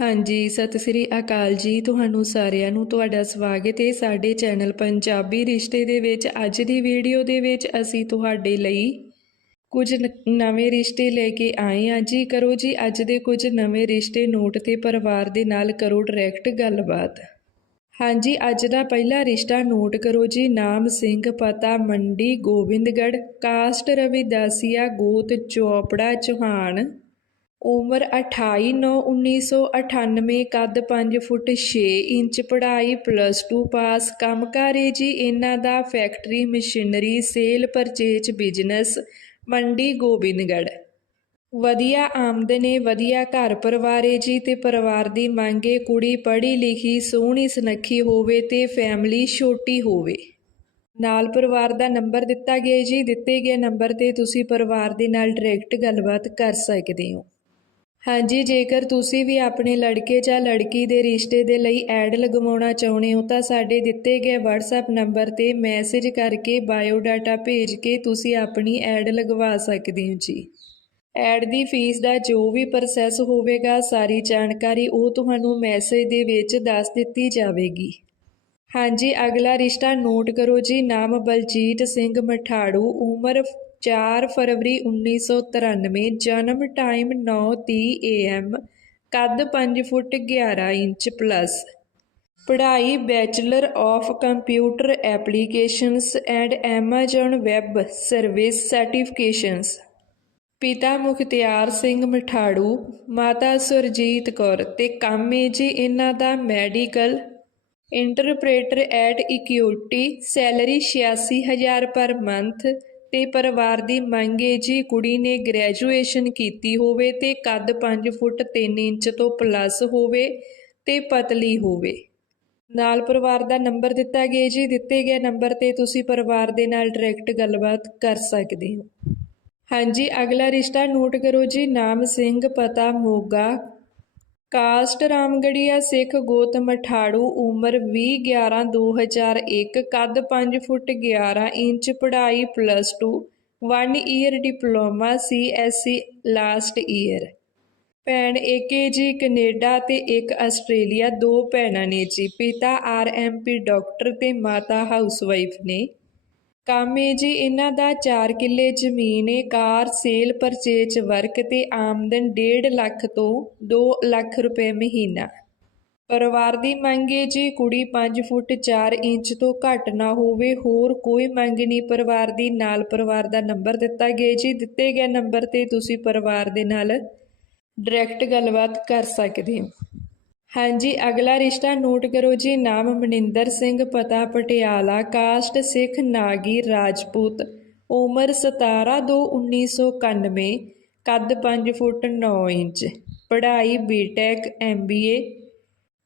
ਹਾਂਜੀ, ਸਤਿ ਸ੍ਰੀ ਅਕਾਲ ਜੀ। ਤੁਹਾਨੂੰ ਸਾਰਿਆਂ ਨੂੰ ਤੁਹਾਡਾ ਸਵਾਗਤ ਹੈ ਸਾਡੇ ਚੈਨਲ ਪੰਜਾਬੀ ਰਿਸ਼ਤੇ ਦੇ ਵਿੱਚ। ਅੱਜ ਦੀ ਵੀਡੀਓ ਦੇ ਵਿੱਚ ਅਸੀਂ ਤੁਹਾਡੇ ਲਈ ਕੁਝ ਨ- ਨਵੇਂ ਰਿਸ਼ਤੇ ਲੈ ਕੇ ਆਏ ਹਾਂ ਜੀ। ਕਰੋ ਜੀ, ਅੱਜ ਦੇ ਕੁਝ ਨਵੇਂ ਰਿਸ਼ਤੇ ਨੋਟ ਤੇ ਪਰਿਵਾਰ ਦੇ ਨਾਲ ਕਰੋ ਡਾਇਰੈਕਟ ਗੱਲਬਾਤ। ਹਾਂਜੀ, ਅੱਜ ਦਾ ਪਹਿਲਾ ਰਿਸ਼ਤਾ ਨੋਟ ਕਰੋ ਜੀ। ਨਾਮ ਸਿੰਘ, ਪਤਾ, ਮੰਡੀ, ਗੋਬਿੰਦਗੜ੍ਹ, ਕਾਸਟ ਰਵਿਦਾਸੀਆ ਗੋਤ, ਚੋਪੜਾ, ਚੌਹਾਨ। ਉਮਰ 28/9/1998 ਕੱਦ ਪੰਜ ਫੁੱਟ ਛੇ ਇੰਚ ਪੜ੍ਹਾਈ ਪਲੱਸ ਟੂ ਪਾਸ ਕੰਮਕਾਰ ਏ ਜੀ ਇਹਨਾਂ ਦਾ factory machinery sale purchase business Mandi Gobindgarh. ਵਧੀਆ ਆਮਦਨ ਏ, ਵਧੀਆ ਘਰ ਪਰਿਵਾਰ ਏ ਜੀ ਤੇ ਪਰਿਵਾਰ ਦੀ ਮੰਗ ਏ ਕੁੜੀ ਪੜ੍ਹੀ ਲਿਖੀ, ਸੋਹਣੀ ਸੁਨੱਖੀ ਹੋਵੇ ਤੇ ਫੈਮਿਲੀ ਛੋਟੀ ਹੋਵੇ। ਨਾਲ ਪਰਿਵਾਰ ਦਾ ਨੰਬਰ ਦਿੱਤਾ ਗਿਆ ਜੀ, ਦਿੱਤੇ ਗਏ ਨੰਬਰ ਤੇ ਤੁਸੀਂ ਪਰਿਵਾਰ ਦੇ ਨਾਲ ਡਾਇਰੈਕਟ ਗੱਲਬਾਤ ਕਰ ਸਕਦੇ ਹੋ। ਹਾਂਜੀ, ਜੇਕਰ ਤੁਸੀਂ ਵੀ ਆਪਣੇ ਲੜਕੇ ਜਾਂ ਲੜਕੀ ਦੇ ਰਿਸ਼ਤੇ ਦੇ ਲਈ ਐਡ ਲਗਵਾਉਣਾ ਚਾਹੁੰਦੇ ਹੋ, ਤਾਂ ਸਾਡੇ ਦਿੱਤੇ ਗਏ WhatsApp ਨੰਬਰ ਤੇ ਮੈਸੇਜ ਕਰਕੇ ਬਾਇਓਡਾਟਾ ਭੇਜ ਕੇ ਤੁਸੀਂ ਆਪਣੀ ਐਡ ਲਗਵਾ ਸਕਦੇ ਹੋ ਜੀ। ਐਡ ਦੀ ਫੀਸ ਦਾ ਜੋ ਵੀ ਪ੍ਰੋਸੈਸ ਹੋਵੇਗਾ, ਸਾਰੀ ਜਾਣਕਾਰੀ ਉਹ ਤੁਹਾਨੂੰ ਮੈਸੇਜ ਦੇ ਵਿੱਚ ਦੱਸ ਦਿੱਤੀ ਜਾਵੇਗੀ। ਹਾਂਜੀ, ਅਗਲਾ ਰਿਸ਼ਤਾ ਨੋਟ ਕਰੋ ਜੀ, ਨਾਮ ਬਲਜੀਤ ਸਿੰਘ ਮਠਾੜੂ, ਉਮਰ 4 ਫਰਵਰੀ 1993 ਜਨਮ ਟਾਈਮ 9:30 AM ਕੱਦ 5 ਫੁੱਟ 11 ਇੰਚ ਪਲੱਸ ਪੜ੍ਹਾਈ bachelor of computer applications and Amazon web service certifications ਪਿਤਾ ਮੁਖਤਿਆਰ ਸਿੰਘ ਮਠਾੜੂ, ਮਾਤਾ ਸੁਰਜੀਤ ਕੌਰ ਤੇ ਕੰਮ ਜੀ ਇਹਨਾਂ ਦਾ medical. Interpreter at equity salary 86000 per month ਤੇ ਪਰਿਵਾਰ ਦੀ ਮੰਗ ਹੈ ਜੀ ਕੁੜੀ ਨੇ ਗ੍ਰੈਜੂਏਸ਼ਨ ਕੀਤੀ ਹੋਵੇ ਤੇ ਕੱਦ 5 ਫੁੱਟ 3 ਇੰਚ ਤੋਂ ਪਲੱਸ ਹੋਵੇ ਤੇ ਪਤਲੀ ਹੋਵੇ। ਨਾਲ ਪਰਿਵਾਰ ਦਾ ਨੰਬਰ ਦਿੱਤਾ ਗਿਆ ਜੀ। ਦਿੱਤੇ ਗਏ ਨੰਬਰ ਤੇ ਤੁਸੀਂ ਪਰਿਵਾਰ ਦੇ ਨਾਲ ਡਾਇਰੈਕਟ ਗੱਲਬਾਤ ਕਰ ਸਕਦੇ ਹੋ। ਹਾਂਜੀ, ਅਗਲਾ ਰਿਸ਼ਤਾ ਨੋਟ ਕਰੋ ਜੀ। ਨਾਮ ਸਿੰਘ, ਪਤਾ ਮੋਗਾ ਕਾਸਟ ਰਾਮਗੜੀਆ ਸਿੱਖ ਗੋਤ ਮਠਾੜੂ ਉਮਰ 20/11/2001 ਕੱਦ 5 ਫੁੱਟ 11 ਇੰਚ, ਪੜ੍ਹਾਈ plus 2 1 year diploma CSC last year ਭੈਣ ਏਕੇ ਜੀ ਕੈਨੇਡਾ ਤੇ ਇੱਕ ਆਸਟ੍ਰੇਲੀਆ, ਦੋ ਭੈਣਾਂ ਨੇ ਜੀ। ਪਿਤਾ ਆਰਐਮਪੀ ਡਾਕਟਰ ਤੇ ਮਾਤਾ ਹਾਊਸਵਾਈਫ ਨੇ। ਕੰਮ ਏ ਜੀ ਇਹਨਾਂ ਦਾ 4 ਕਿੱਲੇ ਜ਼ਮੀਨ ਏ, ਕਾਰ, ਸੇਲ, ਪਰਚੇਜ, ਵਰਕ ਤੇ ਆਮਦਨ 1.5 ਲੱਖ ਤੋਂ 2 ਲੱਖ ਰੁਪਏ ਮਹੀਨਾ। ਪਰਿਵਾਰ ਦੀ ਮੰਗ ਏ ਜੀ ਕੁੜੀ 5 ਫੁੱਟ 4 ਇੰਚ ਤੋਂ ਘੱਟ ਨਾ ਹੋਵੇ, ਹੋਰ ਕੋਈ ਮੰਗ ਨਹੀਂ। ਪਰਿਵਾਰ ਦੀ ਨਾਲ ਪਰਿਵਾਰ ਦਾ ਨੰਬਰ ਦਿੱਤਾ ਗਿਆ ਜੀ। ਦਿੱਤੇ ਗਏ ਨੰਬਰ ਤੇ ਤੁਸੀਂ ਪਰਿਵਾਰ ਦੇ ਨਾਲ ਡਾਇਰੈਕਟ ਗੱਲਬਾਤ ਕਰ ਸਕਦੇ ਹੋ। ਹਾਂਜੀ, ਅਗਲਾ ਰਿਸ਼ਤਾ ਨੋਟ ਕਰੋ ਜੀ। ਨਾਮ ਮਨਿੰਦਰ ਸਿੰਘ, ਪਤਾ ਪਟਿਆਲਾ, ਕਾਸਟ ਸਿੱਖ, ਨਾਗੀ ਰਾਜਪੂਤ। ਉਮਰ 17/2/1991 ਕੱਦ 5 ਫੁੱਟ 9 ਇੰਚ। ਪੜ੍ਹਾਈ ਬੀਟੈਕ ਐਮਬੀਏ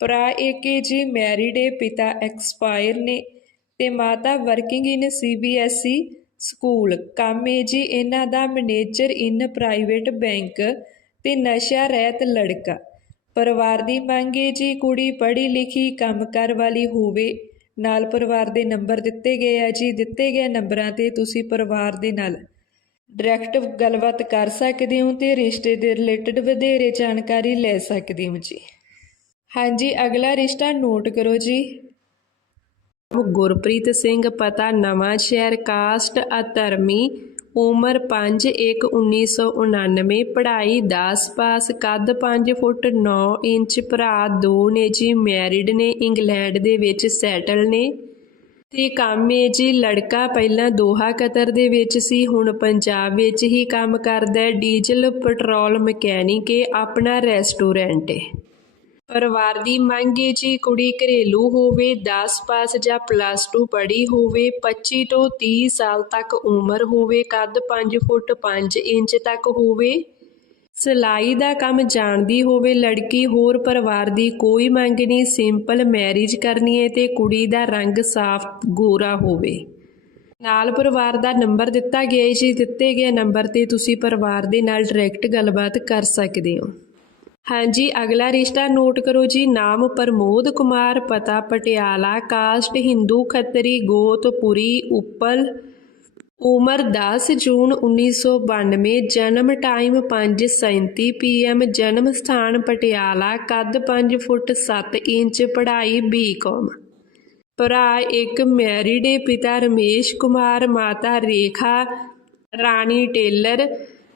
ਭਰਾ ਏਕੇ ਜੀ ਮੈਰਿਡ ਏ, ਪਿਤਾ ਐਕਸਪਾਇਰ ਨੇ ਤੇ ਮਾਤਾ ਵਰਕਿੰਗ ਇਨ ਸੀਬੀਐਸਈ ਸਕੂਲ। ਕੰਮ ਏ ਜੀ, ਇਹਨਾਂ ਦਾ ਮੈਨੇਜਰ ਇਨ ਪ੍ਰਾਈਵੇਟ ਬੈਂਕ ਤੇ ਨਸ਼ਾ ਰਹਿਤ ਲੜਕਾ। ਪਰਿਵਾਰ ਦੀ ਮੰਗ ਏ ਜੀ ਕੁੜੀ ਪੜ੍ਹੀ ਲਿਖੀ ਕੰਮਕਾਰ ਵਾਲੀ ਹੋਵੇ। ਨਾਲ ਪਰਿਵਾਰ ਦੇ ਨੰਬਰ ਦਿੱਤੇ ਗਏ ਆ ਜੀ। ਦਿੱਤੇ ਗਏ ਨੰਬਰਾਂ ਤੇ ਤੁਸੀਂ ਪਰਿਵਾਰ ਦੇ ਨਾਲ ਡਾਇਰੈਕਟ ਗੱਲਬਾਤ ਕਰ ਸਕਦੇ ਹੋ ਤੇ ਰਿਸ਼ਤੇ ਦੇ ਰਿਲੇਟਡ ਵਧੇਰੇ ਜਾਣਕਾਰੀ ਲੈ ਸਕਦੇ ਹੋ ਜੀ। ਹਾਂਜੀ, ਅਗਲਾ ਰਿਸ਼ਤਾ ਨੋਟ ਕਰੋ ਜੀ। ਗੁਰਪ੍ਰੀਤ ਸਿੰਘ, ਪਤਾ ਨਵਾਂ, ਸ਼ਹਿਰ ਕਾਸਟ, ਅਧਰਮੀ ਉਮਰ 5/1/1999 ਪੜ੍ਹਾਈ 10 ਪਾਸ, ਕੱਦ 5 ਫੁੱਟ 9 ਇੰਚ, ਭਰਾ ਦੋ ਨੇ ਜੀ, ਮੈਰਿਡ ਨੇ, ਇੰਗਲੈਂਡ ਦੇ ਵਿੱਚ ਸੈਟਲ ਨੇ। ਤੇ ਕੰਮ ਹੈ ਜੀ, ਲੜਕਾ ਪਹਿਲਾਂ ਦੋਹਾ ਕਤਰ ਦੇ ਵਿੱਚ ਸੀ, ਹੁਣ ਪੰਜਾਬ ਵਿੱਚ ਹੀ ਕੰਮ ਕਰਦਾ ਹੈ। ਡੀਜ਼ਲ, ਪੈਟਰੋਲ, ਮਕੈਨਿਕ ਹੈ ਆਪਣਾ ਰੈਸਟੋਰੈਂਟ ਹੈ ਪਰਿਵਾਰ ਦੀ ਮੰਗ ਹੈ ਜੀ ਕੁੜੀ ਘਰੇਲੂ ਹੋਵੇ 10 ਪਾਸ ਜਾਂ ਪਲੱਸ 2 ਪੜ੍ਹੀ ਹੋਵੇ 25 ਤੋਂ 30 ਸਾਲ ਤੱਕ ਉਮਰ ਹੋਵੇ, ਕੱਦ 5 ਫੁੱਟ 5 ਇੰਚ ਤੱਕ ਹੋਵੇ। ਸਿਲਾਈ ਦਾ ਕੰਮ ਜਾਣਦੀ ਹੋਵੇ, ਲੜਕੀ ਹੋਰ ਪਰਿਵਾਰ ਦੀ ਕੋਈ ਮੰਗ ਨਹੀਂ ਸਿੰਪਲ ਮੈਰਿਜ ਕਰਨੀ ਹੈ ਤੇ ਕੁੜੀ ਦਾ ਰੰਗ ਸਾਫ਼ ਗੋਰਾ ਹੋਵੇ। ਨਾਲ ਪਰਿਵਾਰ ਦਾ ਨੰਬਰ ਦਿੱਤਾ ਗਿਆ ਹੈ ਜੀ ਦਿੱਤੇ ਗਏ ਨੰਬਰ ਤੇ ਤੁਸੀਂ ਪਰਿਵਾਰ ਦੇ ਨਾਲ ਡਾਇਰੈਕਟ ਗੱਲਬਾਤ ਕਰ ਸਕਦੇ ਹੋ। ਹਾਂਜੀ, ਅਗਲਾ ਰਿਸ਼ਤਾ ਨੋਟ ਕਰੋ ਜੀ। ਨਾਮ ਪ੍ਰਮੋਦ ਕੁਮਾਰ, ਪਤਾ ਪਟਿਆਲਾ, ਕਾਸਟ ਹਿੰਦੂ, ਖੱਤਰੀ, ਗੋਤ, ਪੁਰੀ, ਉੱਪਲ, ਉਮਰ 10 ਜੂਨ 1992 ਜਨਮ ਟਾਈਮ 5:37 ਪੀਐਮ ਜਨਮ ਸਥਾਨ ਪਟਿਆਲਾ, ਕੱਦ 5 ਫੁੱਟ 7 ਇੰਚ, ਪੜ੍ਹਾਈ ਬੀਕਾਮ। ਭਰਾ ਇੱਕ ਮੈਰਿਡ ਪਿਤਾ ਰਮੇਸ਼ ਕੁਮਾਰ, ਮਾਤਾ ਰੇਖਾ, ਰਾਣੀ ਟੇਲਰ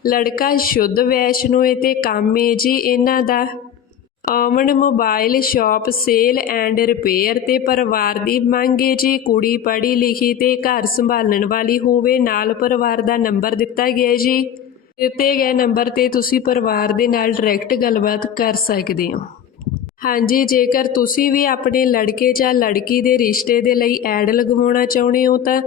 ਲੜਕਾ ਸ਼ੁੱਧ ਵੈਸ਼ਨੋ ਏ ਤੇ ਕੰਮ ਏ ਜੀ ਇਹਨਾਂ ਦਾ। Aman mobile shop sale and repair ਤੇ ਪਰਿਵਾਰ ਦੀ ਮੰਗ ਏ ਜੀ। ਕੁੜੀ ਪੜ੍ਹੀ ਲਿਖੀ ਤੇ ਘਰ ਸੰਭਾਲਣ ਵਾਲੀ ਹੋਵੇ ਨਾਲ ਪਰਿਵਾਰ ਦਾ ਨੰਬਰ ਦਿੱਤਾ ਗਿਆ ਜੀ। ਦਿੱਤੇ ਗਏ ਨੰਬਰ ਤੇ ਤੁਸੀਂ ਪਰਿਵਾਰ ਦੇ ਨਾਲ ਡਾਇਰੈਕਟ ਗੱਲਬਾਤ ਕਰ ਸਕਦੇ ਹੋ। ਹਾਂਜੀ, ਜੇਕਰ ਤੁਸੀਂ ਵੀ ਆਪਣੇ ਲੜਕੇ ਜਾਂ ਲੜਕੀ ਦੇ ਰਿਸ਼ਤੇ ਦੇ ਲਈ ਐਡ ਲਗਵਾਉਣਾ ਚਾਹੁੰਦੇ ਹੋ ਤਾਂ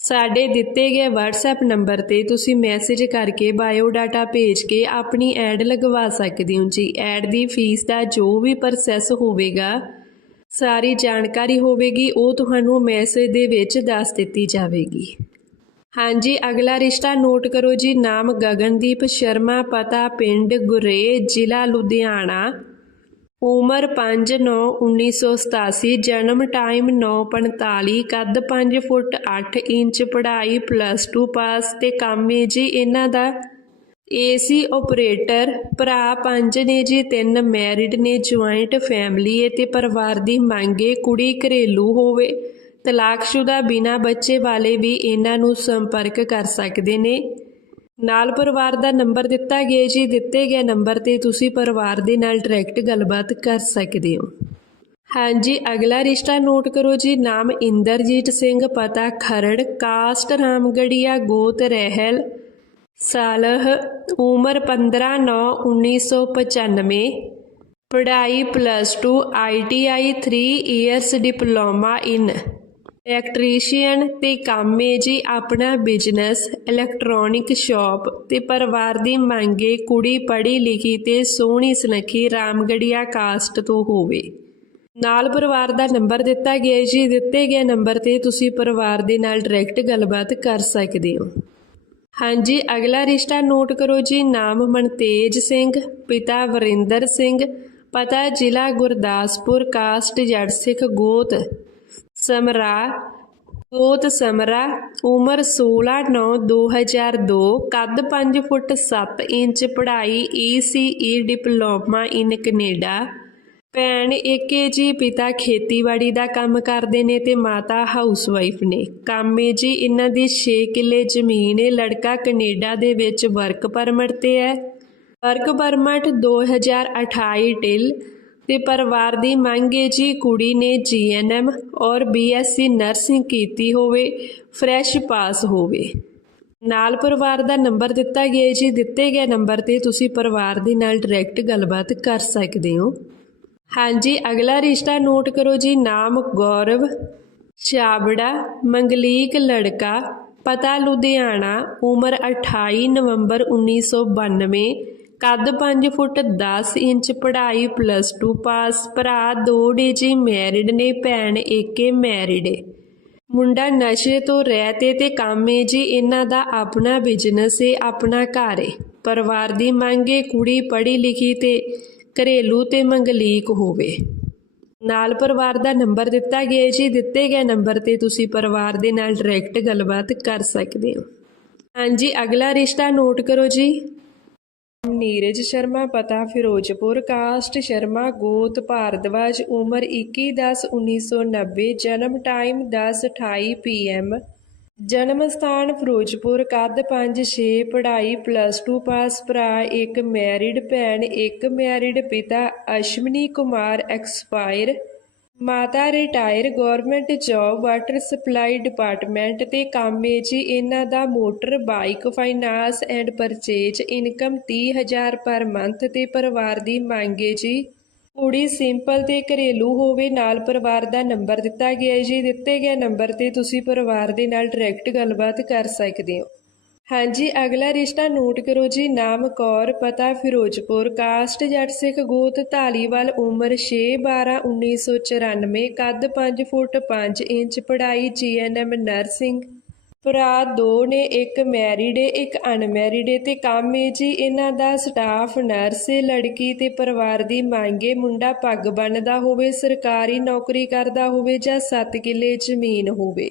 ਸਾਡੇ ਦਿੱਤੇ ਗਏ WhatsApp ਨੰਬਰ ਤੇ ਤੁਸੀਂ ਮੈਸੇਜ ਕਰਕੇ ਬਾਇਓਡਾਟਾ ਭੇਜ ਕੇ ਆਪਣੀ ਐਡ ਲਗਵਾ ਸਕਦੇ ਹੋ ਜੀ। ਐਡ ਦੀ ਫੀਸ ਦਾ ਜੋ ਵੀ ਪ੍ਰੋਸੈਸ ਹੋਵੇਗਾ, ਸਾਰੀ ਜਾਣਕਾਰੀ ਹੋਵੇਗੀ, ਉਹ ਤੁਹਾਨੂੰ ਮੈਸੇਜ ਦੇ ਵਿੱਚ ਦੱਸ ਦਿੱਤੀ ਜਾਵੇਗੀ। ਹਾਂਜੀ, ਅਗਲਾ ਰਿਸ਼ਤਾ ਨੋਟ ਕਰੋ ਜੀ। ਨਾਮ ਗਗਨਦੀਪ ਸ਼ਰਮਾ, ਪਤਾ ਪਿੰਡ ਗੁਰੇ ਜ਼ਿਲ੍ਹਾ ਲੁਧਿਆਣਾ। ਉਮਰ 5/9/1987 ਜਨਮ ਟਾਈਮ 9:45 ਕੱਦ 5 ਫੁੱਟ 8 ਇੰਚ, ਪੜ੍ਹਾਈ ਪਲੱਸ 2 ਪਾਸ ਤੇ ਕੰਮ ਏ ਜੀ ਇਹਨਾਂ ਦਾ। ਏਸੀ ਆਪਰੇਟਰ ਭਰਾ ਪੰਜ ਨੇ ਜੀ, ਤਿੰਨ ਮੈਰਿਡ ਨੇ ਜੁਆਇੰਟ ਫੈਮਿਲੀ ਏ ਤੇ ਪਰਿਵਾਰ ਦੀ ਮੰਗ ਮੰਗੇ ਕੁੜੀ ਘਰੇਲੂ ਹੋਵੇ। ਤਲਾਕਸ਼ੁਦਾ ਬਿਨਾ ਬੱਚੇ ਵਾਲੇ ਵੀ ਇਹਨਾਂ ਨੂੰ ਸੰਪਰਕ ਕਰ ਸਕਦੇ ਨੇ। ਨਾਲ ਪਰਿਵਾਰ ਦਾ ਨੰਬਰ ਦਿੱਤਾ ਗਿਆ ਜੀ, ਦਿੱਤੇ ਗਏ ਨੰਬਰ ਤੇ ਤੁਸੀਂ ਪਰਿਵਾਰ ਦੇ ਨਾਲ ਡਾਇਰੈਕਟ ਗੱਲਬਾਤ ਕਰ ਸਕਦੇ ਹੋ। ਹਾਂਜੀ, ਅਗਲਾ ਰਿਸ਼ਤਾ ਨੋਟ ਕਰੋ ਜੀ, ਨਾਮ ਇੰਦਰਜੀਤ ਸਿੰਘ, ਪਤਾ ਖਰੜ, ਕਾਸਟ ਰਾਮਗੜੀਆ, ਗੋਤ ਰਹਿਲ ਸਾਲਹ ਉਮਰ 15/9/1995 ਪੜ੍ਹਾਈ plus 2 ITI 3 years diploma in electrician ਤੇ ਕੰਮ ਜੀ ਆਪਣਾ ਬਿਜ਼ਨਸ ਇਲੈਕਟ੍ਰੋਨਿਕ ਸ਼ਾਪ ਤੇ ਪਰਿਵਾਰ ਦੀ ਮੰਗੇ ਕੁੜੀ ਪੜ੍ਹੀ ਲਿਖੀ ਤੇ ਸੋਹਣੀ ਸੁਨੱਖੀ ਰਾਮਗੜੀਆ ਕਾਸਟ ਤੋਂ ਹੋਵੇ। ਨਾਲ ਪਰਿਵਾਰ ਦਾ ਨੰਬਰ ਦਿੱਤਾ ਗਿਆ ਜੀ, ਦਿੱਤੇ ਗਏ ਨੰਬਰ ਤੇ ਤੁਸੀਂ ਪਰਿਵਾਰ ਦੇ ਨਾਲ ਡਾਇਰੈਕਟ ਗੱਲਬਾਤ ਕਰ ਸਕਦੇ ਹੋ। ਹਾਂਜੀ, ਅਗਲਾ ਰਿਸ਼ਤਾ ਨੋਟ ਕਰੋ ਜੀ, ਨਾਮ ਮਨਤੇਜ ਸਿੰਘ, ਪਿਤਾ ਵਰਿੰਦਰ ਸਿੰਘ, ਪਤਾ ਜ਼ਿਲ੍ਹਾ ਗੁਰਦਾਸਪੁਰ ਕਾਸਟ ਜੜ ਸਿੱਖ ਗੋਤ। ਸਮਰਾ ਗੋਤ ਸਮਰਾ, ਉਮਰ 16/9/2002 ਕੱਦ 5 ਫੁੱਟ 7 ਇੰਚ, ਪੜ੍ਹਾਈ ECE ਡਿਪਲੋਮਾ ਇਨ ਕੈਨੇਡਾ। ਭੈਣ ਏਕੇ ਜੀ, ਪਿਤਾ ਖੇਤੀਬਾੜੀ ਦਾ ਕੰਮ ਕਰਦੇ ਨੇ ਤੇ ਮਾਤਾ ਹਾਊਸਵਾਈਫ ਨੇ। ਕਾਮੇ ਜੀ ਇਹਨਾਂ ਦੀ 6 ਕਿੱਲੇ ਜ਼ਮੀਨ ਏ। ਲੜਕਾ ਕੈਨੇਡਾ ਦੇ ਵਿੱਚ ਵਰਕ ਪਰਮਿਟ ਤੇ ਹੈ। ਵਰਕ ਪਰਮਿਟ 2028 ਟਿਲ ਤੇ ਪਰਿਵਾਰ ਦੀ ਮੰਗ ਹੈ ਜੀ ਕੁੜੀ ਨੇ ਜੀਐਨਐਮ ਔਰ ਬੀਐਸਸੀ ਨਰਸਿੰਗ ਕੀਤੀ ਹੋਵੇ, ਫਰੈਸ਼ ਪਾਸ ਹੋਵੇ। ਨਾਲ ਪਰਿਵਾਰ ਦਾ ਨੰਬਰ ਦਿੱਤਾ ਗਿਆ ਜੀ, ਦਿੱਤੇ ਗਏ ਨੰਬਰ ਤੇ ਤੁਸੀਂ ਪਰਿਵਾਰ ਦੇ ਨਾਲ ਡਾਇਰੈਕਟ ਗੱਲਬਾਤ ਕਰ ਸਕਦੇ ਹੋ। ਹਾਂਜੀ, ਅਗਲਾ ਰਿਸ਼ਤਾ ਨੋਟ ਕਰੋ ਜੀ, ਨਾਮ ਗੌਰਵ ਛਾਬੜਾ ਮੰਗਲੀਕ ਲੜਕਾ, ਪਤਾ ਲੁਧਿਆਣਾ, ਉਮਰ 28 ਨਵੰਬਰ 1992 ਕੱਦ 5 ਫੁੱਟ 10 ਇੰਚ ਪੜ੍ਹਾਈ ਪਲੱਸ 2 ਪਾਸ, ਭਰਾ ਦੋ ਡੇ ਜੀ ਮੈਰਿਡ ਨੇ, ਭੈਣ ਏਕੇ ਮੈਰਿਡ ਏ। ਮੁੰਡਾ ਨਸ਼ੇ ਤੋਂ ਰਹਿਤੇ ਤੇ ਕੰਮ ਏ ਜੀ, ਇਹਨਾਂ ਦਾ ਆਪਣਾ ਬਿਜ਼ਨਸ ਏ, ਆਪਣਾ ਘਰ ਏ। ਪਰਿਵਾਰ ਦੀ ਮੰਗੇ ਕੁੜੀ ਪੜ੍ਹੀ ਲਿਖੀ ਤੇ ਘਰੇਲੂ ਤੇ ਮੰਗਲੀਕ ਹੋਵੇ। ਨਾਲ ਪਰਿਵਾਰ ਦਾ ਨੰਬਰ ਦਿੱਤਾ ਗਿਆ ਜੀ, ਦਿੱਤੇ ਗਏ ਨੰਬਰ ਤੇ ਤੁਸੀਂ ਪਰਿਵਾਰ ਦੇ ਨਾਲ ਡਾਇਰੈਕਟ ਗੱਲਬਾਤ ਕਰ ਸਕਦੇ ਹੋ। ਹਾਂਜੀ, ਅਗਲਾ ਰਿਸ਼ਤਾ ਨੋਟ ਕਰੋ ਜੀ। ਨੀਰਜ ਸ਼ਰਮਾ, ਪਤਾ ਫਿਰੋਜ਼ਪੁਰ, ਕਾਸਟ ਸ਼ਰਮਾ, ਗੋਤ ਭਾਰਦਵਾਜ, ਉਮਰ 21/10/1990 ਜਨਮ ਟਾਈਮ 10:28 ਪੀਐਮ ਜਨਮ ਸਥਾਨ ਫਿਰੋਜ਼ਪੁਰ, ਕੱਦ 5-6 ਪੜ੍ਹਾਈ ਪਲੱਸ 2 ਪਾਸ ਭਰਾ, ਇੱਕ ਮੈਰਿਡ ਭੈਣ, ਇੱਕ ਮੈਰਿਡ ਪਿਤਾ, ਅਸ਼ਵਨੀ ਕੁਮਾਰ ਐਕਸਪਾਇਰ ਮਾਤਾ retire government job water supply department ਤੇ ਕੰਮ ਏ ਜੀ ਇਹਨਾਂ ਦਾ motor, bike, finance and purchase income 30000 per month ਤੇ ਪਰਿਵਾਰ ਦੀ ਮੰਗ ਏ ਜੀ। ਕੁੜੀ ਸਿੰਪਲ ਤੇ ਘਰੇਲੂ ਹੋਵੇ ਨਾਲ ਪਰਿਵਾਰ ਦਾ ਨੰਬਰ ਦਿੱਤਾ ਗਿਆ ਹੈ ਜੀ। ਦਿੱਤੇ ਗਏ ਨੰਬਰ ਤੇ ਤੁਸੀਂ ਪਰਿਵਾਰ ਦੇ ਨਾਲ ਡਾਇਰੈਕਟ ਗੱਲਬਾਤ ਕਰ ਸਕਦੇ ਹੋ। ਹਾਂਜੀ, ਅਗਲਾ ਰਿਸ਼ਤਾ ਨੋਟ ਕਰੋ ਜੀ। ਨਾਮ ਕੌਰ, ਪਤਾ ਫਿਰੋਜ਼ਪੁਰ। ਕਾਸਟ ਜੱਟ ਸਿੱਖ ਗੋਤ ਢਾਲੀਵਾਲ ਉਮਰ 6/12/1994 ਕੱਦ 5 ਫੁੱਟ 5 ਇੰਚ, ਪੜ੍ਹਾਈ ਜੀਐਨਐਮ ਨਰਸਿੰਗ। ਭਰਾ ਦੋ ਨੇ, ਇੱਕ ਮੈਰਿਡ ਏ, ਇੱਕ ਅਨਮੈਰਿਡ ਏ ਤੇ ਕੰਮ ਏ ਜੀ। ਇਹਨਾਂ ਦਾ ਸਟਾਫ ਨਰਸ ਏ, ਲੜਕੀ ਤੇ ਪਰਿਵਾਰ ਦੀ ਮੰਗੇ ਮੁੰਡਾ ਪੱਗ ਬੰਨਦਾ ਹੋਵੇ, ਸਰਕਾਰੀ ਨੌਕਰੀ ਕਰਦਾ ਹੋਵੇ ਜਾਂ 7 ਕਿੱਲੇ ਜ਼ਮੀਨ ਹੋਵੇ।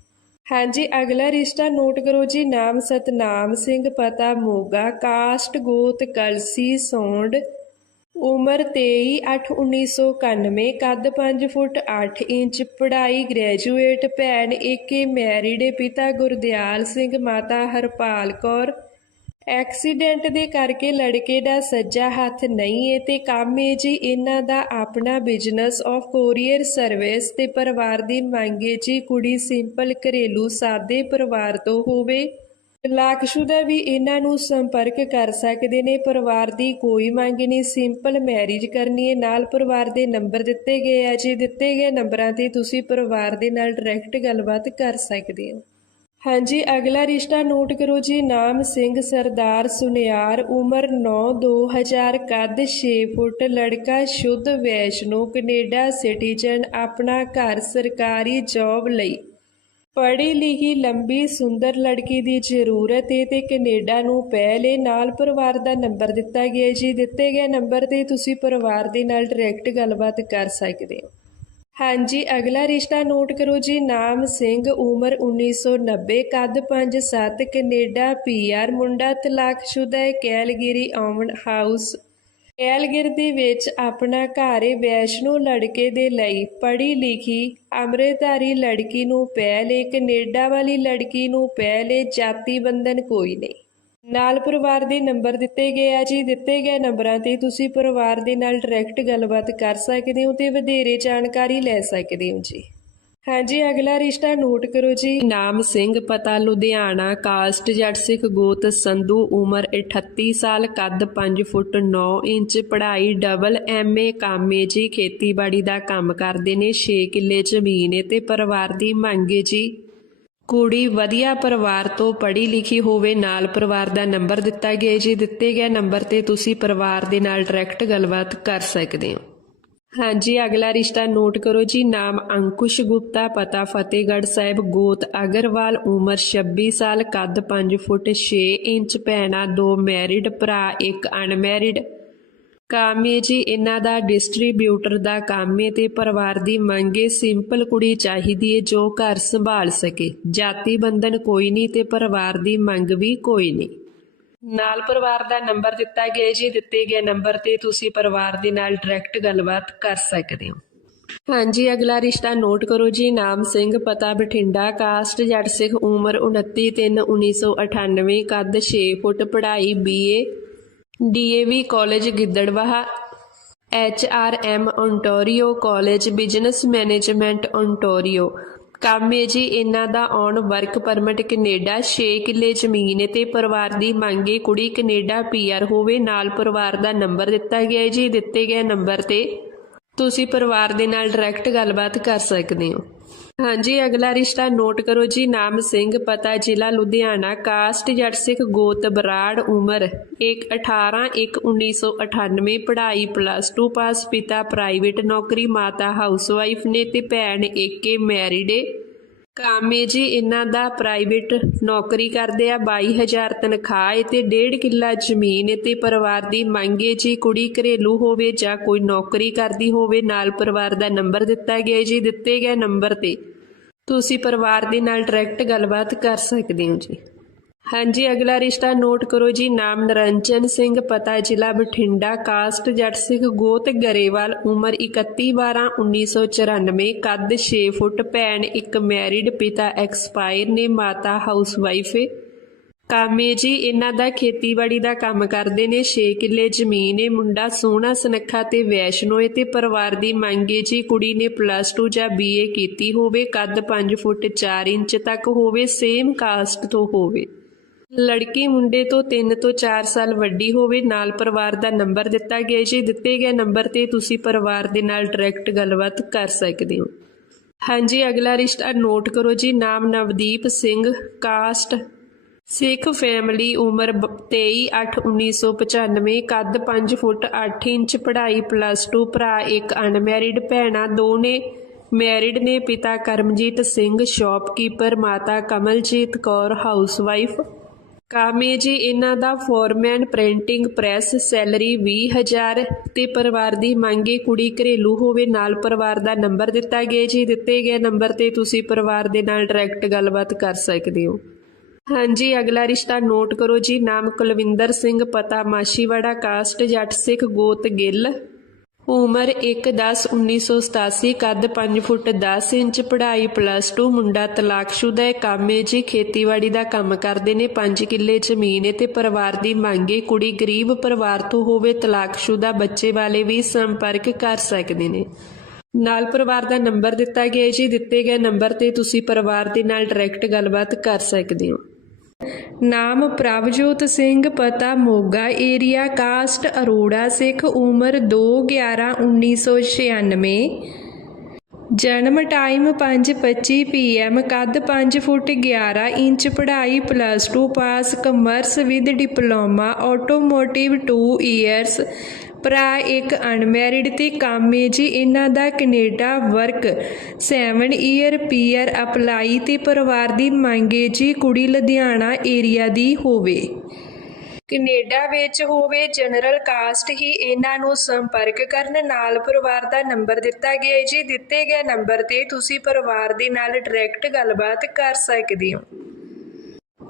ਹਾਂਜੀ, ਅਗਲਾ ਰਿਸ਼ਤਾ ਨੋਟ ਕਰੋ ਜੀ। ਨਾਮ ਸਤਨਾਮ ਸਿੰਘ, ਪਤਾ ਮੋਗਾ। ਕਾਸਟ ਗੋਤ ਕਲਸੀ ਸੌਂਡ, ਉਮਰ 23 8 1991 ਕੱਦ 5 ਫੁੱਟ 8 ਇੰਚ, ਪੜ੍ਹਾਈ ਗ੍ਰੈਜੂਏਟ ਭੈਣ ਏਕੇ ਮੈਰਿਡ ਪਿਤਾ ਗੁਰਦਿਆਲ ਸਿੰਘ, ਮਾਤਾ ਹਰਪਾਲ ਕੌਰ। ਐਕਸੀਡੈਂਟ ਦੇ ਕਰਕੇ ਲੜਕੇ ਦਾ ਸੱਜਾ ਹੱਥ ਨਹੀਂ ਹੈ ਤੇ ਕੰਮ ਹੈ ਜੀ ਇਹਨਾਂ ਦਾ ਆਪਣਾ ਬਿਜ਼ਨਸ ਆਫ ਕੋਰੀਅਰ ਸਰਵਿਸ ਤੇ ਪਰਿਵਾਰ ਦੀ ਮੰਗ ਹੈ ਜੀ ਕੁੜੀ ਸਿੰਪਲ ਘਰੇਲੂ ਸਾਦੇ ਪਰਿਵਾਰ ਤੋਂ ਹੋਵੇ। ਤਲਾਕਸ਼ੁਦਾ ਵੀ ਇਹਨਾਂ ਨੂੰ ਸੰਪਰਕ ਕਰ ਸਕਦੇ ਨੇ। ਪਰਿਵਾਰ ਦੀ ਕੋਈ ਮੰਗ ਨਹੀਂ ਸਿੰਪਲ ਮੈਰਿਜ ਕਰਨੀ ਹੈ ਨਾਲ ਪਰਿਵਾਰ ਦੇ ਨੰਬਰ ਦਿੱਤੇ ਗਏ ਆ ਜੀ। ਦਿੱਤੇ ਗਏ ਨੰਬਰਾਂ ਤੇ ਤੁਸੀਂ ਪਰਿਵਾਰ ਦੇ ਨਾਲ ਡਾਇਰੈਕਟ ਗੱਲਬਾਤ ਕਰ ਸਕਦੇ ਹੋ। ਹਾਂਜੀ, ਅਗਲਾ ਰਿਸ਼ਤਾ ਨੋਟ ਕਰੋ ਜੀ। ਨਾਮ ਸਿੰਘ, ਸਰਦਾਰ ਸੁਨਿਆਰ, ਉਮਰ 9 2000 ਕੱਦ 6 ਫੁੱਟ, ਲੜਕਾ ਸ਼ੁੱਧ, ਵੈਸ਼ਨੋ, ਕੈਨੇਡਾ ਸਿਟੀਜ਼ਨ, ਆਪਣਾ ਘਰ ਸਰਕਾਰੀ ਜੌਬ ਲਈ। ਪੜ੍ਹੀ ਲਿਖੀ ਲੰਬੀ, ਸੁੰਦਰ ਲੜਕੀ ਦੀ ਜ਼ਰੂਰਤ ਹੈ ਤੇ ਕੈਨੇਡਾ ਨੂੰ ਪਹਿਲੇ ਨਾਲ ਪਰਿਵਾਰ ਦਾ ਨੰਬਰ ਦਿੱਤਾ ਗਿਆ ਜੀ। ਦਿੱਤੇ ਗਏ ਨੰਬਰ ਤੇ ਤੁਸੀਂ ਪਰਿਵਾਰ ਦੇ ਨਾਲ ਡਾਇਰੈਕਟ ਗੱਲਬਾਤ ਕਰ ਸਕਦੇ ਹੋ। ਹਾਂਜੀ, ਅਗਲਾ ਰਿਸ਼ਤਾ ਨੋਟ ਕਰੋ ਜੀ। ਨਾਮ ਸਿੰਘ, ਉਮਰ 1990 ਕੱਦ 5'7 ਕੈਨੇਡਾ ਪੀਆਰ ਮੁੰਡਾ ਤਲਾਕਸ਼ੁਦਾ ਹੈ, ਕੈਲਗਰੀ ਆਮਨ ਹਾਊਸ। ਕੈਲਗਿਰ ਦੇ ਵਿੱਚ ਆਪਣਾ ਘਰ ਹੈ, ਵੈਸ਼ਨੂ ਲੜਕੇ ਦੇ ਲਈ। ਪੜ੍ਹੀ ਲਿਖੀ ਅੰਮ੍ਰਿਤਧਾਰੀ ਲੜਕੀ ਨੂੰ ਪਹਿਲੇ ਕੈਨੇਡਾ ਵਾਲੀ ਲੜਕੀ ਨੂੰ ਪਹਿਲੇ ਜਾਤੀ ਬੰਧਨ ਕੋਈ ਨਹੀਂ। ਨਾਲ ਪਰਿਵਾਰ ਦੇ ਨੰਬਰ ਦਿੱਤੇ ਗਏ ਆ ਜੀ, ਦਿੱਤੇ ਗਏ ਨੰਬਰਾਂ ਤੇ ਤੁਸੀਂ ਪਰਿਵਾਰ ਦੇ ਨਾਲ ਡਾਇਰੈਕਟ ਗੱਲਬਾਤ ਕਰ ਸਕਦੇ ਹੋ ਤੇ ਵਧੇਰੇ ਜਾਣਕਾਰੀ ਲੈ ਸਕਦੇ ਹੋ ਜੀ। ਹਾਂਜੀ, ਅਗਲਾ ਰਿਸ਼ਤਾ ਨੋਟ ਕਰੋ ਜੀ। ਨਾਮ ਸਿੰਘ, ਪਤਾ ਲੁਧਿਆਣਾ, ਕਾਸਟ ਜੱਟ ਸਿੱਖ ਗੋਤ, ਸੰਧੂ ਉਮਰ 38 ਸਾਲ, ਕੱਦ 5 ਫੁੱਟ 9 ਇੰਚ, ਪੜ੍ਹਾਈ ਡਬਲ ਐਮਏ ਕਾਮੇ ਜੀ, ਖੇਤੀਬਾੜੀ ਦਾ ਕੰਮ ਕਰਦੇ ਨੇ 6 ਕਿੱਲੇ ਜ਼ਮੀਨ ਹੈ ਤੇ ਪਰਿਵਾਰ ਦੀ ਮੰਗ ਹੈ ਜੀ। ਕੁੜੀ ਵਧੀਆ ਪਰਿਵਾਰ ਤੋਂ ਪੜ੍ਹੀ ਲਿਖੀ ਹੋਵੇ, ਨਾਲ ਪਰਿਵਾਰ ਦਾ ਨੰਬਰ ਦਿੱਤਾ ਗਿਆ ਜੀ ਦਿੱਤੇ ਗਏ ਨੰਬਰ ਤੇ ਤੁਸੀਂ ਪਰਿਵਾਰ ਦੇ ਨਾਲ ਡਾਇਰੈਕਟ ਗੱਲਬਾਤ ਕਰ ਸਕਦੇ ਹੋ। ਹਾਂਜੀ, ਅਗਲਾ ਰਿਸ਼ਤਾ ਨੋਟ ਕਰੋ ਜੀ। ਨਾਮ ਅੰਕੁਸ਼ ਗੁਪਤਾ, ਪਤਾ ਫਤਿਹਗੜ੍ਹ ਸਾਹਿਬ, ਗੋਤ ਅਗਰਵਾਲ, ਉਮਰ 26 ਸਾਲ, ਕੱਦ 5 ਫੁੱਟ 6 ਇੰਚ, ਭੈਣਾ ਦੋ ਮੈਰਿਡ ਭਰਾ ਇੱਕ ਅਨਮੈਰਿਡ ਕਾਮੇ ਜੀ, ਇਹਨਾਂ ਦਾ ਡਿਸਟ੍ਰੀਬਿਊਟਰ ਦਾ ਕੰਮ ਏ ਤੇ ਪਰਿਵਾਰ ਦੀ ਮੰਗੇ ਸਿੰਪਲ ਕੁੜੀ ਚਾਹੀਦੀ ਏ ਜੋ ਘਰ ਸੰਭਾਲ ਸਕੇ। ਜਾਤੀ ਬੰਧਨ ਕੋਈ ਨਹੀਂ ਤੇ ਪਰਿਵਾਰ ਦੀ ਮੰਗ ਵੀ ਕੋਈ ਨਹੀਂ। ਨਾਲ ਪਰਿਵਾਰ ਦਾ ਨੰਬਰ ਦਿੱਤਾ ਗਿਆ ਜੀ, ਦਿੱਤੇ ਗਏ ਨੰਬਰ ਤੇ ਤੁਸੀਂ ਪਰਿਵਾਰ ਦੇ ਨਾਲ ਡਾਇਰੈਕਟ ਗੱਲਬਾਤ ਕਰ ਸਕਦੇ ਹੋ। ਹਾਂਜੀ, ਅਗਲਾ ਰਿਸ਼ਤਾ ਨੋਟ ਕਰੋ ਜੀ, ਨਾਮ ਸਿੰਘ, ਪਤਾ ਬਠਿੰਡਾ, ਕਾਸਟ, ਜੱਟ ਸਿੱਖ, ਉਮਰ 29 3 1998 ਕੱਦ 6 ਫੁੱਟ, ਪੜ੍ਹਾਈ BA DAV college Gidderbaha, H R M Ontario college business management Ontario ਕੰਮ ਹੈ ਜੀ, ਇਹਨਾਂ ਦਾ ਔਨ ਵਰਕ ਪਰਮਿਟ ਕੈਨੇਡਾ 6 ਕਿੱਲੇ ਜ਼ਮੀਨ ਹੈ ਤੇ ਪਰਿਵਾਰ ਦੀ ਮੰਗੇ ਕੁੜੀ ਕੈਨੇਡਾ ਪੀਆਰ ਹੋਵੇ, ਨਾਲ ਪਰਿਵਾਰ ਦਾ ਨੰਬਰ ਦਿੱਤਾ ਗਿਆ ਹੈ ਜੀ, ਦਿੱਤੇ ਗਏ ਨੰਬਰ ਤੇ। ਤੁਸੀਂ ਪਰਿਵਾਰ ਦੇ ਨਾਲ ਡਾਇਰੈਕਟ ਗੱਲਬਾਤ ਕਰ ਸਕਦੇ ਹੋ। ਹਾਂਜੀ, ਅਗਲਾ ਰਿਸ਼ਤਾ ਨੋਟ ਕਰੋ ਜੀ, ਨਾਮ ਸਿੰਘ, ਪਤਾ ਜ਼ਿਲ੍ਹਾ ਲੁਧਿਆਣਾ, ਕਾਸਟ ਜੱਟ ਸਿੱਖ ਗੋਤ ਬਰਾੜ, ਉਮਰ 1 18 1 1998 ਪੜ੍ਹਾਈ ਪਲੱਸ 2 ਪਾਸ ਪਿਤਾ ਪ੍ਰਾਈਵੇਟ ਨੌਕਰੀ, ਮਾਤਾ ਹਾਊਸਵਾਈਫ ਨੇ ਤੇ ਭੈਣ, ਏਕੇ ਮੈਰਿਡ ਏ ਕਾਮੇ ਜੀ ਇਹਨਾਂ ਦਾ ਪ੍ਰਾਈਵੇਟ ਨੌਕਰੀ ਕਰਦੇ ਆ 22000 ਤਨਖਾਹ ਏ ਤੇ 1.5 ਕਿੱਲਾ ਜ਼ਮੀਨ ਏ ਤੇ ਪਰਿਵਾਰ ਦੀ ਮੰਗੇ ਜੀ ਕੁੜੀ ਘਰੇਲੂ ਹੋਵੇ ਜਾਂ ਕੋਈ ਨੌਕਰੀ ਕਰਦੀ ਹੋਵੇ, ਨਾਲ ਪਰਿਵਾਰ ਦਾ ਨੰਬਰ ਦਿੱਤਾ ਗਿਆ ਜੀ, ਦਿੱਤੇ ਗਏ ਨੰਬਰ ਤੇ। ਤੁਸੀਂ ਪਰਿਵਾਰ ਦੇ ਨਾਲ ਡਾਇਰੈਕਟ ਗੱਲਬਾਤ ਕਰ ਸਕਦੇ ਹੋ ਜੀ। ਹਾਂਜੀ, ਅਗਲਾ ਰਿਸ਼ਤਾ ਨੋਟ ਕਰੋ ਜੀ, ਨਾਮ ਨਰੰਜਨ ਸਿੰਘ, ਪਤਾ ਜ਼ਿਲ੍ਹਾ ਬਠਿੰਡਾ, ਕਾਸਟ ਜੱਟ ਸਿੰਘ ਗੋਤ ਗਰੇਵਾਲ, ਉਮਰ 31 12 1994 ਕੱਦ 6 ਫੁੱਟ, ਭੈਣ ਇੱਕ ਮੈਰਿਡ, ਪਿਤਾ ਐਕਸਪਾਇਰ ਨੇ, ਮਾਤਾ ਹਾਊਸਵਾਈਫ ਏ। ਕਾਮੇ ਜੀ, ਇਹਨਾਂ ਦਾ ਖੇਤੀਬਾੜੀ ਦਾ ਕੰਮ ਕਰਦੇ ਨੇ 6 ਕਿੱਲੇ ਜ਼ਮੀਨ ਏ, ਮੁੰਡਾ ਸੋਹਣਾ ਸੁਨੱਖਾ ਤੇ ਵੈਸ਼ਨੋ ਏ ਤੇ ਪਰਿਵਾਰ ਦੀ ਮੰਗ ਏ ਜੀ, ਕੁੜੀ ਨੇ ਪਲੱਸ 2 ਜਾਂ ਬੀਏ ਕੀਤੀ ਹੋਵੇ, ਕੱਦ 5 ਫੁੱਟ 4 ਇੰਚ ਤੱਕ ਹੋਵੇ, ਸੇਮ ਕਾਸਟ ਤੋਂ ਹੋਵੇ। ਲੜਕੀ ਮੁੰਡੇ ਤੋਂ 3 ਤੋਂ 4 ਸਾਲ ਵੱਡੀ ਹੋਵੇ, ਨਾਲ ਪਰਿਵਾਰ ਦਾ ਨੰਬਰ ਦਿੱਤਾ ਗਿਆ ਜੀ ਦਿੱਤੇ ਗਏ ਨੰਬਰ ਤੇ ਤੁਸੀਂ ਪਰਿਵਾਰ ਦੇ ਨਾਲ ਡਾਇਰੈਕਟ ਗੱਲਬਾਤ ਕਰ ਸਕਦੇ ਹੋ। ਹਾਂਜੀ, ਅਗਲਾ ਰਿਸ਼ਤਾ ਨੋਟ ਕਰੋ ਜੀ। ਨਾਮ ਨਵਦੀਪ ਸਿੰਘ, ਕਾਸਟ ਸਿੱਖ ਫੈਮਿਲੀ, ਉਮਰ 23/8/1995 ਕੱਦ 5 ਫੁੱਟ 8 ਇੰਚ, ਪੜ੍ਹਾਈ ਪਲੱਸ 2 ਭਰਾ ਇੱਕ ਅਨਮੈਰਿਡ, ਭੈਣਾਂ ਦੋ ਨੇ ਮੈਰਿਡ ਨੇ, ਪਿਤਾ ਕਰਮਜੀਤ ਸਿੰਘ ਸ਼ਾਪਕੀਪਰ ਮਾਤਾ ਕਮਲਜੀਤ ਕੌਰ ਹਾਊਸਵਾਈਫ ਕਾਮੇ ਜੀ, ਇਹਨਾਂ ਦਾ ਫੋਰਮੈਨ ਪ੍ਰਿੰਟਿੰਗ ਪ੍ਰੈਸ ਸੈਲਰੀ 20000 ਤੇ ਪਰਿਵਾਰ ਦੀ ਮੰਗੇ ਕੁੜੀ ਘਰੇਲੂ ਹੋਵੇ, ਨਾਲ ਪਰਿਵਾਰ ਦਾ ਨੰਬਰ ਦਿੱਤਾ ਗਿਆ ਜੀ। ਦਿੱਤੇ ਗਏ ਨੰਬਰ ਤੇ ਤੁਸੀਂ ਪਰਿਵਾਰ ਦੇ ਨਾਲ ਡਾਇਰੈਕਟ ਗੱਲਬਾਤ ਕਰ ਸਕਦੇ ਹੋ। ਹਾਂਜੀ, ਅਗਲਾ ਰਿਸ਼ਤਾ ਨੋਟ ਕਰੋ ਜੀ। ਨਾਮ ਕੁਲਵਿੰਦਰ ਸਿੰਘ, ਪਤਾ ਮਾਸ਼ੀਵਾੜਾ, ਕਾਸਟ, ਜੱਟ ਸਿੱਖ, ਗੋਤ ਗਿੱਲ। ਉਮਰ 1/10/1987 ਕੱਦ 5 ਫੁੱਟ 10 ਇੰਚ, ਪੜ੍ਹਾਈ ਪਲੱਸ 2 ਮੁੰਡਾ ਤਲਾਕਸ਼ੁਦਾ ਹੈ ਕਾਮੇ ਜੀ, ਖੇਤੀਬਾੜੀ ਦਾ ਕੰਮ ਕਰਦੇ ਨੇ 5 ਕਿੱਲੇ ਜ਼ਮੀਨ ਹੈ ਤੇ ਪਰਿਵਾਰ ਦੀ ਮੰਗ ਮੰਗੇ ਕੁੜੀ ਗਰੀਬ ਪਰਿਵਾਰ ਤੋਂ ਹੋਵੇ ਤਲਾਕਸ਼ੁਦਾ ਬੱਚੇ ਵਾਲੇ ਵੀ ਸੰਪਰਕ ਕਰ ਸਕਦੇ ਨੇ। ਨਾਲ ਪਰਿਵਾਰ ਦਾ ਨੰਬਰ ਦਿੱਤਾ ਗਿਆ ਜੀ, ਦਿੱਤੇ ਗਏ ਨੰਬਰ ਤੇ ਤੁਸੀਂ ਪਰਿਵਾਰ ਦੇ ਨਾਲ ਡਾਇਰੈਕਟ ਗੱਲਬਾਤ ਕਰ ਸਕਦੇ ਹੋ। ਨਾਮ ਪ੍ਰਭਜੋਤ ਸਿੰਘ, ਪਤਾ ਮੋਗਾ ਏਰੀਆ ਕਾਸਟ ਅਰੋੜਾ ਸਿੱਖ, ਉਮਰ 2/11/1996 ਜਨਮ ਟਾਈਮ 5:25 ਪੀਐਮ ਕੱਦ 5 ਫੁੱਟ 11 ਇੰਚ, ਪੜ੍ਹਾਈ plus 2 pass commerce with diploma automotive 2 years ਭਰਾ ਇੱਕ ਅਨਮੈਰਿਡ ਤੇ ਕਾਮੇ ਜੀ ਇਹਨਾਂ ਦਾ Canada work. 7 year PR apply ਤੇ ਪਰਿਵਾਰ ਦੀ ਮੰਗ ਮੰਗੇ ਜੀ ਕੁੜੀ ਲੁਧਿਆਣਾ ਏਰੀਆ ਦੀ ਹੋਵੇ। ਕੈਨੇਡਾ ਵਿੱਚ ਹੋਵੇ ਜਨਰਲ ਕਾਸਟ ਹੀ ਇਹਨਾਂ ਨੂੰ ਸੰਪਰਕ ਕਰਨ ਨਾਲ ਪਰਿਵਾਰ ਦਾ ਨੰਬਰ ਦਿੱਤਾ ਗਿਆ ਹੈ ਜੀ ਦਿੱਤੇ ਗਏ ਨੰਬਰ ਤੇ ਤੁਸੀਂ ਪਰਿਵਾਰ ਦੇ ਨਾਲ ਡਾਇਰੈਕਟ ਗੱਲਬਾਤ ਕਰ ਸਕਦੇ ਹੋ।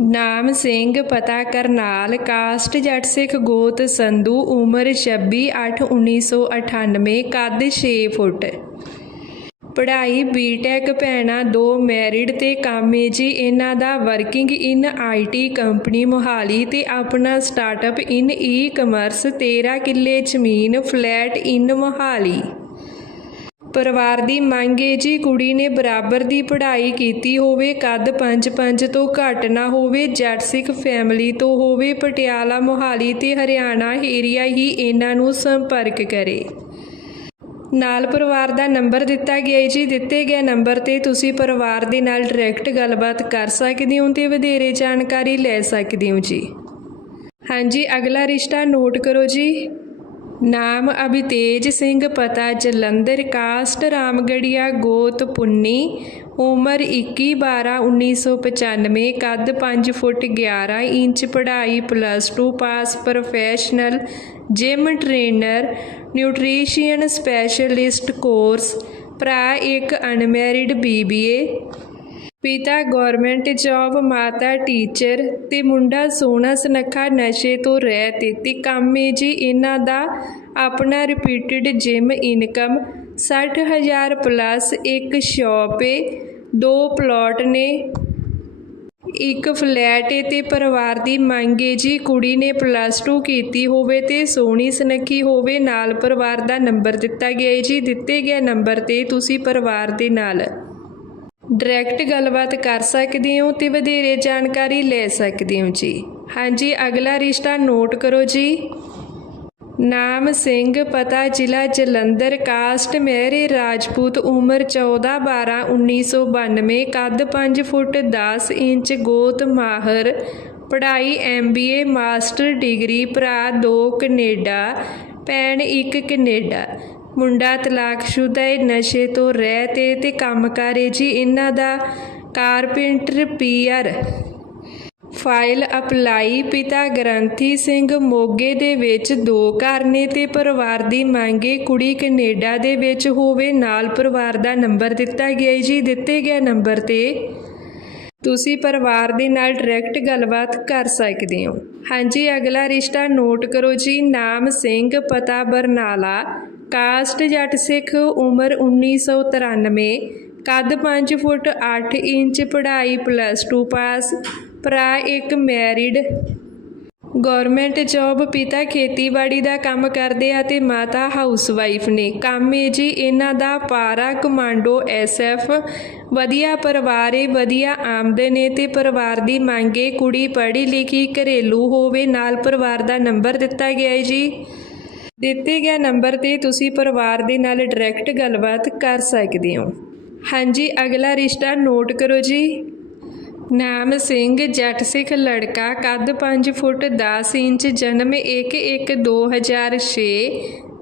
ਨਾਮ ਸਿੰਘ, ਪਤਾ ਕਰਨਾਲ, ਕਾਸਟ ਜੱਟ ਸਿੱਖ ਗੋਤ, ਸੰਧੂ, ਉਮਰ 26/8/1998 ਕੱਦ 6 ਫੁੱਟ। ਪੜ੍ਹਾਈ ਬੀਟੈਕ ਭੈਣਾਂ, ਦੋ ਮੈਰਿਡ ਤੇ ਕਾਮੇ ਜੀ, ਇਹਨਾਂ ਦਾ working in IT company Mohali ਤੇ ਆਪਣਾ ਸਟਾਰਟਅਪ ਇਨ ਈ ਕਮਰਸ 13 ਕਿੱਲੇ ਜ਼ਮੀਨ ਫਲੈਟ ਇਨ ਮੋਹਾਲੀ। ਪਰਿਵਾਰ ਦੀ ਮੰਗ ਹੈ ਜੀ ਕੁੜੀ ਨੇ ਬਰਾਬਰ ਦੀ ਪੜ੍ਹਾਈ ਕੀਤੀ ਹੋਵੇ, ਕੱਦ 5-5 ਤੋਂ ਘੱਟ ਨਾ ਹੋਵੇ, ਜੱਟ ਸਿੱਖ ਫੈਮਿਲੀ ਤੋਂ ਹੋਵੇ, ਪਟਿਆਲਾ, ਮੋਹਾਲੀ ਤੇ ਹਰਿਆਣਾ ਏਰੀਆ ਹੀ ਇਹਨਾਂ ਨੂੰ ਸੰਪਰਕ ਕਰੇ। ਨਾਲ ਪਰਿਵਾਰ ਦਾ ਨੰਬਰ ਦਿੱਤਾ ਗਿਆ ਹੈ ਜੀ, ਦਿੱਤੇ ਗਏ ਨੰਬਰ ਤੇ ਤੁਸੀਂ ਪਰਿਵਾਰ ਦੇ ਨਾਲ ਡਾਇਰੈਕਟ ਗੱਲਬਾਤ ਕਰ ਸਕਦੇ ਹੋ ਤੇ ਵਧੇਰੇ ਜਾਣਕਾਰੀ ਲੈ ਸਕਦੇ ਹੋ ਜੀ। ਹਾਂਜੀ, ਅਗਲਾ ਰਿਸ਼ਤਾ ਨੋਟ ਕਰੋ ਜੀ। ਨਾਮ ਅਭਿਤੇਜ ਸਿੰਘ ਪਤਾ ਜਲੰਧਰ, ਕਾਸਟ ਰਾਮਗੜੀਆ, ਗੋਤ ਪੁੰਨੀ, ਉਮਰ 21/12/1995 ਕੱਦ 5 ਫੁੱਟ 11 ਇੰਚ, ਪੜ੍ਹਾਈ plus 2 pass professional gym trainer nutritionist specialist course ਭਰਾ ਇੱਕ ਅਨਮੈਰਿਡ ਬੀਬੀਏ ਪਿਤਾ ਗਵਰਨਮੈਂਟ ਜੌਬ, ਮਾਤਾ ਟੀਚਰ ਤੇ ਮੁੰਡਾ ਸੋਹਣਾ ਸੁਨੱਖਾ ਨਸ਼ੇ ਤੋਂ ਰਹਿਤ ਏ ਤੇ ਏ ਜੀ ਇਹਨਾਂ ਦਾ ਆਪਣਾ ਰਿਪੀਟਡ ਜਿਮ ਇਨਕਮ 60000 ਪਲੱਸ ਇੱਕ ਸ਼ਾਪ ਏ, ਦੋ ਪਲਾਟ ਨੇ। ਇੱਕ ਫਲੈਟ ਏ ਤੇ ਪਰਿਵਾਰ ਦੀ ਮੰਗ ਏ ਜੀ ਕੁੜੀ ਨੇ ਪਲੱਸ 2 ਕੀਤੀ ਹੋਵੇ ਤੇ ਸੋਹਣੀ ਸੁਨੱਖੀ ਹੋਵੇ, ਨਾਲ ਪਰਿਵਾਰ ਦਾ ਨੰਬਰ ਦਿੱਤਾ ਗਿਆ ਏ ਜੀ, ਦਿੱਤੇ ਗਏ ਨੰਬਰ ਤੇ ਤੁਸੀਂ ਪਰਿਵਾਰ ਦੇ ਨਾਲ। ਡਾਇਰੈਕਟ ਗੱਲਬਾਤ ਕਰ ਸਕਦੇ ਹੋ ਤੇ ਵਧੇਰੇ ਜਾਣਕਾਰੀ ਲੈ ਸਕਦੇ ਹੋ ਜੀ। ਹਾਂਜੀ, ਅਗਲਾ ਰਿਸ਼ਤਾ ਨੋਟ ਕਰੋ ਜੀ। ਨਾਮ ਸਿੰਘ, ਪਤਾ ਜ਼ਿਲ੍ਹਾ ਜਲੰਧਰ, ਕਾਸਟ ਮਹਿਰੇ ਰਾਜਪੂਤ ਉਮਰ 14 12 1992 ਕੱਦ 5 ਫੁੱਟ 10 ਇੰਚ, ਗੋਤ ਮਾਹਰ, ਪੜ੍ਹਾਈ ਐਮਬੀਏ ਮਾਸਟਰ ਡਿਗਰੀ, ਭਰਾ ਦੋ ਕੈਨੇਡਾ, ਭੈਣ ਇੱਕ ਕੈਨੇਡਾ। ਮੁੰਡਾ ਤਲਾਕਸ਼ੁਦਾ ਏ, ਨਸ਼ੇ ਤੋਂ ਰਹਿਤ ਏ ਤੇ ਕੰਮ ਕਰੇ ਜੀ ਇਹਨਾਂ ਦਾ। ਕਾਰਪੈਂਟਰ ਪੀਆਰ ਫਾਈਲ ਅਪਲਾਈ ਪਿਤਾ ਗ੍ਰੰਥੀ ਸਿੰਘ ਮੋਗੇ ਦੇ ਵਿੱਚ ਦੋ ਘਰ ਨੇ ਤੇ ਪਰਿਵਾਰ ਦੀ ਮੰਗੇ ਕੁੜੀ ਕੈਨੇਡਾ ਦੇ ਵਿੱਚ ਹੋਵੇ, ਨਾਲ ਪਰਿਵਾਰ ਦਾ ਨੰਬਰ ਦਿੱਤਾ ਗਿਆ ਜੀ, ਦਿੱਤੇ ਗਏ ਨੰਬਰ ਤੇ। ਤੁਸੀਂ ਪਰਿਵਾਰ ਦੇ ਨਾਲ ਡਾਇਰੈਕਟ ਗੱਲਬਾਤ ਕਰ ਸਕਦੇ ਹੋ। ਹਾਂਜੀ, ਅਗਲਾ ਰਿਸ਼ਤਾ ਨੋਟ ਕਰੋ ਜੀ, ਨਾਮ ਸਿੰਘ, ਪਤਾ ਬਰਨਾਲਾ। ਕਾਸਟ ਜੱਟ ਸਿੱਖ ਉਮਰ 1993 ਕੱਦ 5 ਫੁੱਟ 8 ਇੰਚ, ਪੜ੍ਹਾਈ ਪਲੱਸ 2 ਪਾਸ ਭਰਾ ਇੱਕ ਮੈਰਿਡ ਗਵਰਨਮੈਂਟ ਜੌਬ ਪਿਤਾ ਖੇਤੀਬਾੜੀ ਦਾ ਕੰਮ ਕਰਦੇ ਆ ਤੇ ਮਾਤਾ ਹਾਊਸਵਾਈਫ ਨੇ। ਕੰਮ ਏ ਜੀ, ਇਹਨਾਂ ਦਾ ਪਾਰਾ ਕਮਾਂਡੋ ਐਸਐਫ ਵਧੀਆ ਪਰਿਵਾਰ ਏ, ਵਧੀਆ ਆਮਦਨ ਏ ਤੇ ਪਰਿਵਾਰ ਦੀ ਮੰਗ ਏ, ਕੁੜੀ ਪੜ੍ਹੀ ਲਿਖੀ ਘਰੇਲੂ ਹੋਵੇ, ਨਾਲ ਪਰਿਵਾਰ ਦਾ ਨੰਬਰ ਦਿੱਤਾ ਗਿਆ ਏ ਜੀ। ਦਿੱਤੇ ਗਿਆ ਨੰਬਰ ਤੇ ਤੁਸੀਂ ਪਰਿਵਾਰ ਦੇ ਨਾਲ ਡਾਇਰੈਕਟ ਗੱਲਬਾਤ ਕਰ ਸਕਦੇ ਹੋ। ਹਾਂਜੀ, ਅਗਲਾ ਰਿਸ਼ਤਾ ਨੋਟ ਕਰੋ ਜੀ। ਨਾਮ ਸਿੰਘ, ਜੱਟ ਸਿੱਖ, ਲੜਕਾ, ਕੱਦ 5 ਫੁੱਟ 10 ਇੰਚ, ਜਨਮ 1/1/2006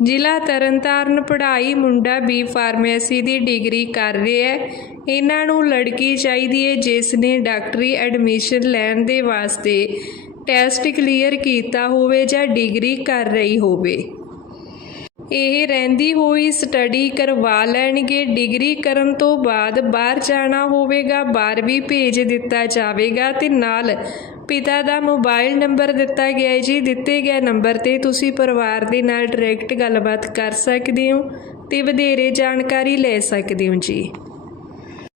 ਜ਼ਿਲ੍ਹਾ ਤਰਨਤਾਰਨ, ਪੜ੍ਹਾਈ ਮੁੰਡਾ ਬੀ ਫਾਰਮੇਸੀ ਦੀ ਡਿਗਰੀ ਕਰ ਰਿਹਾ ਹੈ। ਇਹਨਾਂ ਨੂੰ ਲੜਕੀ ਚਾਹੀਦੀ ਹੈ, ਜਿਸ ਨੇ ਡਾਕਟਰੀ ਐਡਮਿਸ਼ਨ ਲੈਣ ਦੇ ਵਾਸਤੇ ਟੈਸਟ ਕਲੀਅਰ ਕੀਤਾ ਹੋਵੇ ਜਾਂ ਡਿਗਰੀ ਕਰ ਰਹੀ ਹੋਵੇ। ਇਹ ਰਹਿੰਦੀ ਹੋਈ ਸਟੱਡੀ ਕਰਵਾ ਲੈਣਗੇ। ਡਿਗਰੀ ਕਰਨ ਤੋਂ ਬਾਅਦ ਬਾਹਰ ਜਾਣਾ ਹੋਵੇਗਾ, ਬਾਹਰ ਵੀ ਭੇਜ ਦਿੱਤਾ ਜਾਵੇਗਾ ਤੇ ਨਾਲ ਪਿਤਾ ਦਾ ਮੋਬਾਈਲ ਨੰਬਰ ਦਿੱਤਾ ਗਿਆ ਹੈ ਜੀ। ਦਿੱਤੇ ਗਏ ਨੰਬਰ ਤੇ ਤੁਸੀਂ ਪਰਿਵਾਰ ਦੇ ਨਾਲ ਡਾਇਰੈਕਟ ਗੱਲਬਾਤ ਕਰ ਸਕਦੇ ਹੋ ਤੇ ਵਧੇਰੇ ਜਾਣਕਾਰੀ ਲੈ ਸਕਦੇ ਹੋ ਜੀ।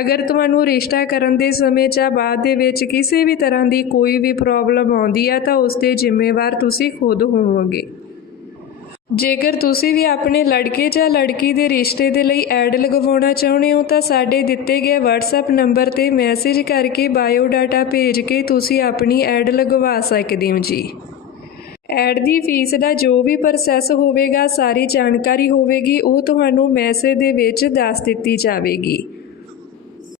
ਅਗਰ ਤੁਹਾਨੂੰ ਰਿਸ਼ਤਾ ਕਰਨ ਦੇ ਸਮੇਂ ਜਾਂ ਬਾਅਦ ਦੇ ਵਿੱਚ ਕਿਸੇ ਵੀ ਤਰ੍ਹਾਂ ਦੀ ਕੋਈ ਵੀ ਪ੍ਰੋਬਲਮ ਆਉਂਦੀ ਹੈ ਤਾਂ ਉਸ ਦੇ ਜ਼ਿੰਮੇਵਾਰ ਤੁਸੀਂ ਖੁਦ ਹੋਵੋਗੇ। ਜੇਕਰ ਤੁਸੀਂ ਵੀ ਆਪਣੇ ਲੜਕੇ ਜਾਂ ਲੜਕੀ ਦੇ ਰਿਸ਼ਤੇ ਦੇ ਲਈ ਐਡ ਲਗਵਾਉਣਾ ਚਾਹੁੰਦੇ ਹੋ ਤਾਂ ਸਾਡੇ ਦਿੱਤੇ ਗਏ WhatsApp ਨੰਬਰ ਤੇ ਮੈਸੇਜ ਕਰਕੇ ਬਾਇਓ ਡਾਟਾ ਭੇਜ ਕੇ ਤੁਸੀਂ ਆਪਣੀ ਐਡ ਲਗਵਾ ਸਕਦੇ ਹੋ ਜੀ। ਐਡ ਦੀ ਫੀਸ ਦਾ ਜੋ ਵੀ ਪ੍ਰੋਸੈਸ ਹੋਵੇਗਾ, ਸਾਰੀ ਜਾਣਕਾਰੀ ਹੋਵੇਗੀ, ਉਹ ਤੁਹਾਨੂੰ ਮੈਸੇਜ ਦੇ ਵਿੱਚ ਦੱਸ ਦਿੱਤੀ ਜਾਵੇਗੀ।